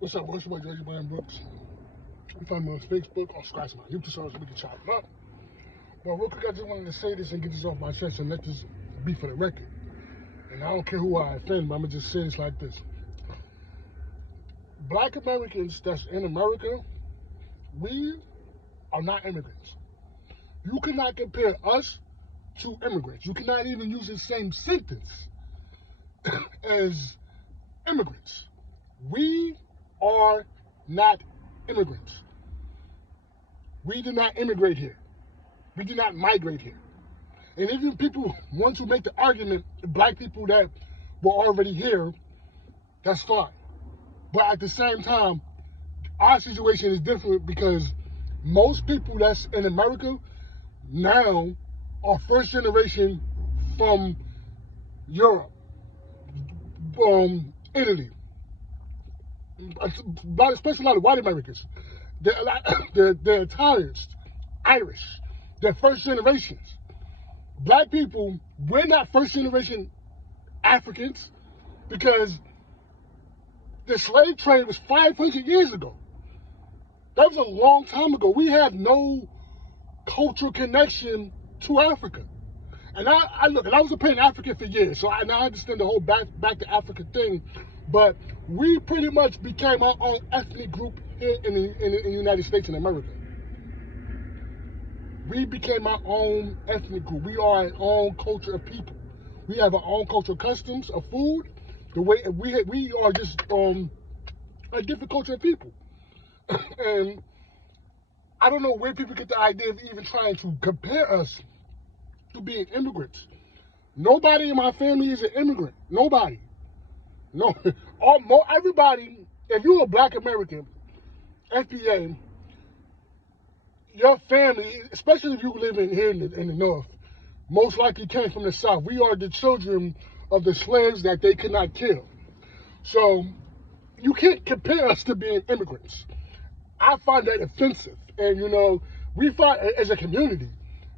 What's up, boys? It's your boy, Georgie Brian Brooks. You find me on Facebook or scratch my YouTube channel so we can chop it up. But real quick, I just wanted to say this and get this off my chest and let this be for the record. And I don't care who I offend, but I'm going to just say this like this. Black Americans that's in America, we are not immigrants. You cannot compare us to immigrants. You cannot even use the same sentence as immigrants. We are not immigrants. We did not immigrate here. We did not migrate here. And even people want to make the argument, black people that were already here, that's fine. But at the same time, our situation is different because most people that's in America now are first generation from Europe, Italy, especially a lot of white Americans. They're Italians, Irish. They're first generations. Black people, we're not first generation Africans because the slave trade was 500 years ago. That was a long time ago. We have no cultural connection to Africa. And I was a Pan-African for years, so I understand the whole back to Africa thing. But we pretty much became our own ethnic group here in the United States and America. We became our own ethnic group. We are our own culture of people. We have our own cultural customs of food. The way we are just a different culture of people. And I don't know where people get the idea of even trying to compare us to being immigrants. Nobody in my family is an immigrant. Nobody. No. Everybody, if you're a black American, F.B.A, your family, especially if you live here in the North, most likely came from the South. We are the children of the slaves that they could not kill. So you can't compare us to being immigrants. I find that offensive. And, we find as a community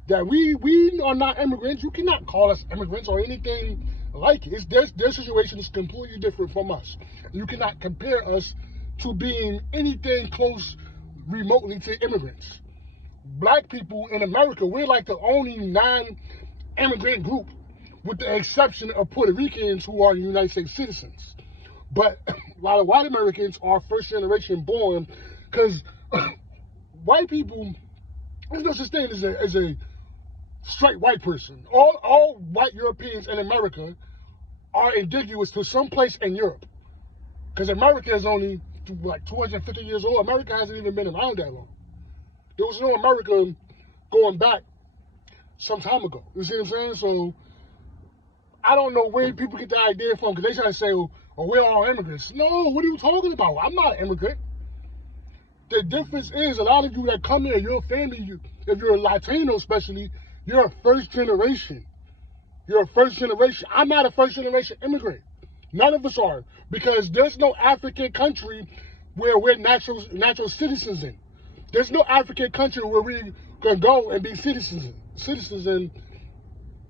that we are not immigrants. You cannot call us immigrants or anything like it. Their situation is completely different from us. You cannot compare us to being anything close remotely to immigrants. Black people in America, we're like the only non-immigrant group with the exception of Puerto Ricans who are United States citizens. But a lot of white Americans are first generation born because white people, there's no such thing as a straight white person. All white Europeans in America are indigenous to some place in Europe. Because America is only like 250 years old. America hasn't even been around that long. There was no America going back some time ago. You see what I'm saying? So I don't know where people get the idea from because they try to say, oh, we're all immigrants. No, what are you talking about? I'm not an immigrant. The difference is a lot of you that come here, your family, if you're a Latino especially, you're a first generation. You're a first generation. I'm not a first generation immigrant. None of us are. Because there's no African country where we're natural citizens in. There's no African country where we can go and be citizens in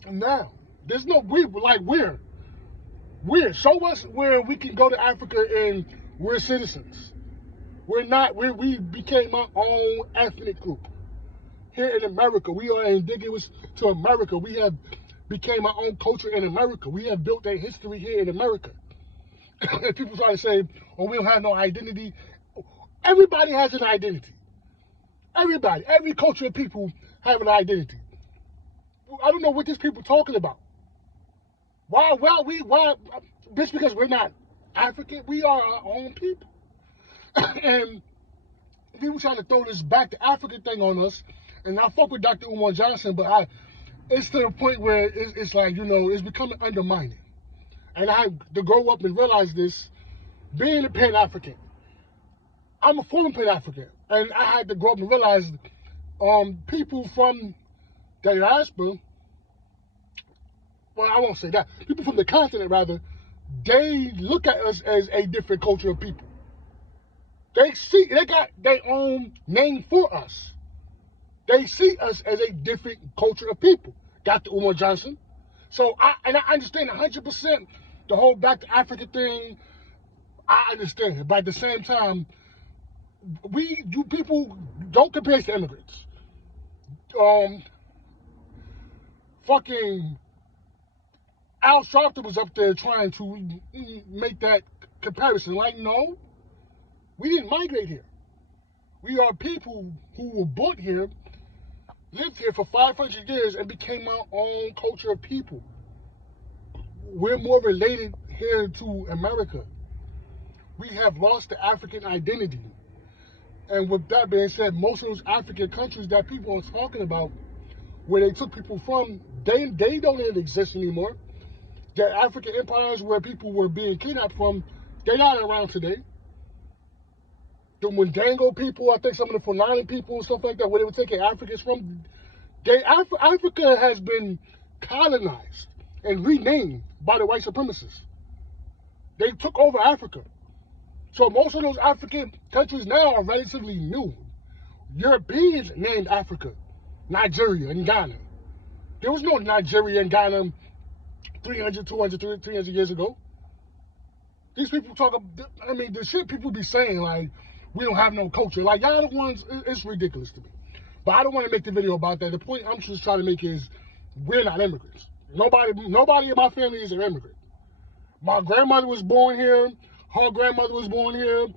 now. There's no, where? Show us where we can go to Africa and we're citizens. We're not, we became our own ethnic group. Here in America, we are indigenous to America. We have became our own culture in America. We have built a history here in America. And people try to say, oh, we don't have no identity. Everybody has an identity. Everybody, every culture of people have an identity. I don't know what these people talking about. Why, just because we're not African, we are our own people. And people trying to throw this back to African thing on us, and I fuck with Dr. Umar Johnson, but it's to the point where it's like, it's becoming undermining. And I had to grow up and realize this, being a Pan-African. I'm a former Pan-African, and I had to grow up and realize people from the diaspora, well, I won't say that, people from the continent, rather, they look at us as a different culture of people. They got their own name for us. They see us as a different culture of people. Dr. Umar Johnson. So I understand 100% the whole back to Africa thing. I understand it, but at the same time, you people don't compare us to immigrants. Um, Fucking Al Sharpton was up there trying to make that comparison. Like, no, we didn't migrate here. We are people who were born here, lived here for 500 years, and became our own culture of people. We're more related here to America. We have lost the African identity. And with that being said, most of those African countries that people are talking about, where they took people from, they don't even exist anymore. The African empires where people were being kidnapped from, they're not around today. The Wendango people, I think some of the Fulani people and stuff like that, where they were taking Africans from, Africa has been colonized and renamed by the white supremacists. They took over Africa. So most of those African countries now are relatively new. Europeans named Africa, Nigeria and Ghana. There was no Nigeria and Ghana 300, 200, 300 years ago. These people talk, I mean, the shit people be saying, like, we don't have no culture. Like, y'all the ones, it's ridiculous to me. But I don't want to make the video about that. The point I'm just trying to make is, we're not immigrants. Nobody in my family is an immigrant. My grandmother was born here. Her grandmother was born here.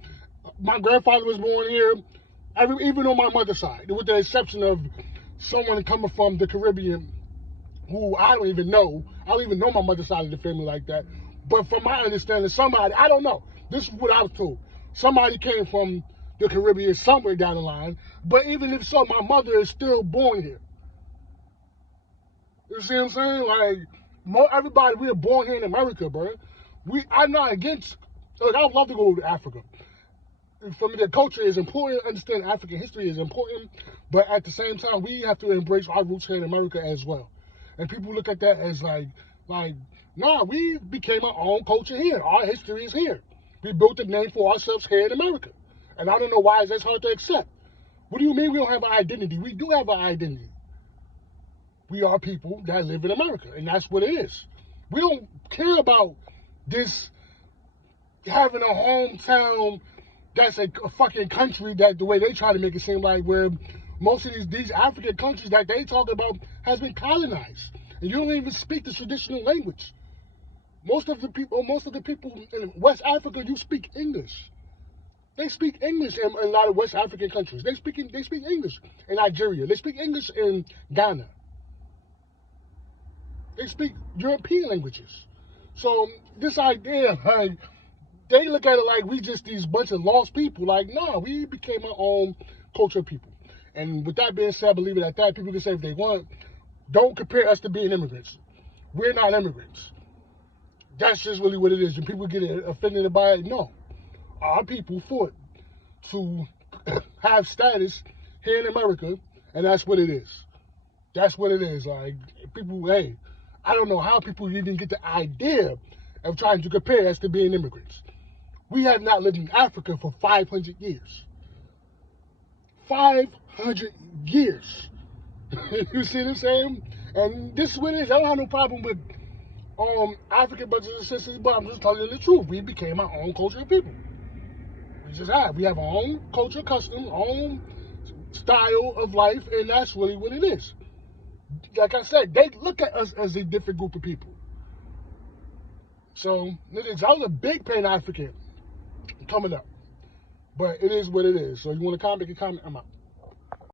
My grandfather was born here. Even on my mother's side, with the exception of someone coming from the Caribbean who I don't even know. I don't even know my mother's side of the family like that. But from my understanding, somebody, I don't know. This is what I was told. Somebody came from the Caribbean somewhere down the line. But even if so, my mother is still born here. You see what I'm saying? Like, everybody, we are born here in America, bro. I'm not against, like, I would love to go to Africa. For me, the culture is important. Understand African history is important. But at the same time, we have to embrace our roots here in America as well. And people look at that as like, nah, we became our own culture here. Our history is here. We built a name for ourselves here in America. And I don't know why that's hard to accept. What do you mean we don't have an identity? We do have an identity. We are people that live in America, and that's what it is. We don't care about this having a hometown that's a fucking country that the way they try to make it seem like, where most of these African countries that they talk about has been colonized. And you don't even speak the traditional language. Most of the people in West Africa, you speak English. They speak English in a lot of West African countries. They speak English in Nigeria. They speak English in Ghana. They speak European languages. So this idea, like, they look at it like we just these bunch of lost people. Like, no, we became our own culture of people. And with that being said, I believe it at that. People can say if they want, don't compare us to being immigrants. We're not immigrants. That's just really what it is. And people get offended by it. No. Our people fought to have status here in America, and that's what it is. That's what it is. Like, people, hey, I don't know how people even get the idea of trying to compare us to being immigrants. We have not lived in Africa for 500 years. 500 years. You see what I'm saying? And this is what it is. I don't have no problem with African brothers and sisters, but I'm just telling you the truth. We became our own culture of people. We just have. We have our own culture, custom, our own style of life, and that's really what it is. Like I said, they look at us as a different group of people. So, I was a big Pan-African coming up. But it is what it is. So, you want to comment, you can comment. I'm out.